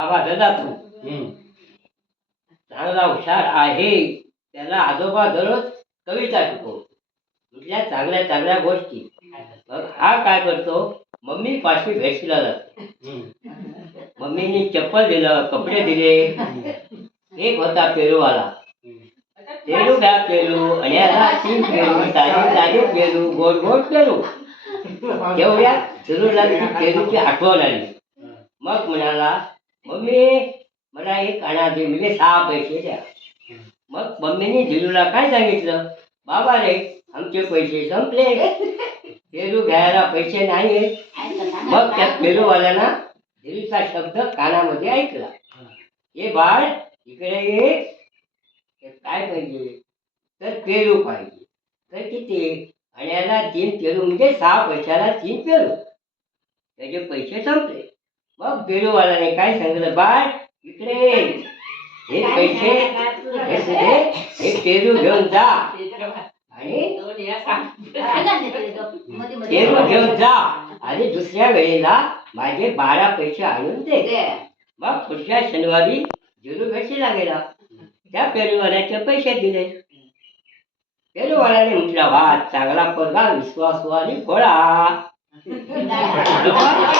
बाबा दादा तू. चांगला हुशार आहे त्याला आजोबा दररोज कविता शिकवतो. कुठल्या चांगल्या चांगल्या गोष्टी. मग हा काय करतो? मम्मी पाचवी भेटीला जातो. मम्मीनी चप्पल दिलं कपडे दिले. एक होता पेरूवाला. पेरू घ्या पेरू आणि याला तीन पेरू ताजे ताजे पेरू गोड गोड पेरू. तेवढ्या पेरूची आठवण आली. मग म्हणाला मम्मी मला एक आणा दे म्हणजे सहा पैसे द्या. मग मम्मीने झिलूला काय सांगितलं? बाबा रे आमचे पैसे संपले. पेरू घ्यायला पैसे नाही मग त्या पेरूवाल्यानं झिलूचा शब्द कानामध्ये ऐकला. हे बाळ इकडे ये. काय पाहिजे? तर पेरू पाहिजे. तर किती? आणि याला तीन पेरू म्हणजे सहा पैशाला तीन पेरू. त्याचे पैसे संपले. मग पेरूवाल्याने काय सांगितलं? बाळ इकडे. हे पैसे हे तुझे हे पेरू घेऊन जा. आणि पेरू घेऊन जा. आणि दुसऱ्या वेळेला माझे बारा पैसे आणून दे. मग पुढच्या शनिवारी जिरू भेटीला गेला त्या पेरूवाल्याचे पैसे दिले. पेरूवाल्याने म्हटला वा चांगला पोरगा विश्वासू आणि गोळा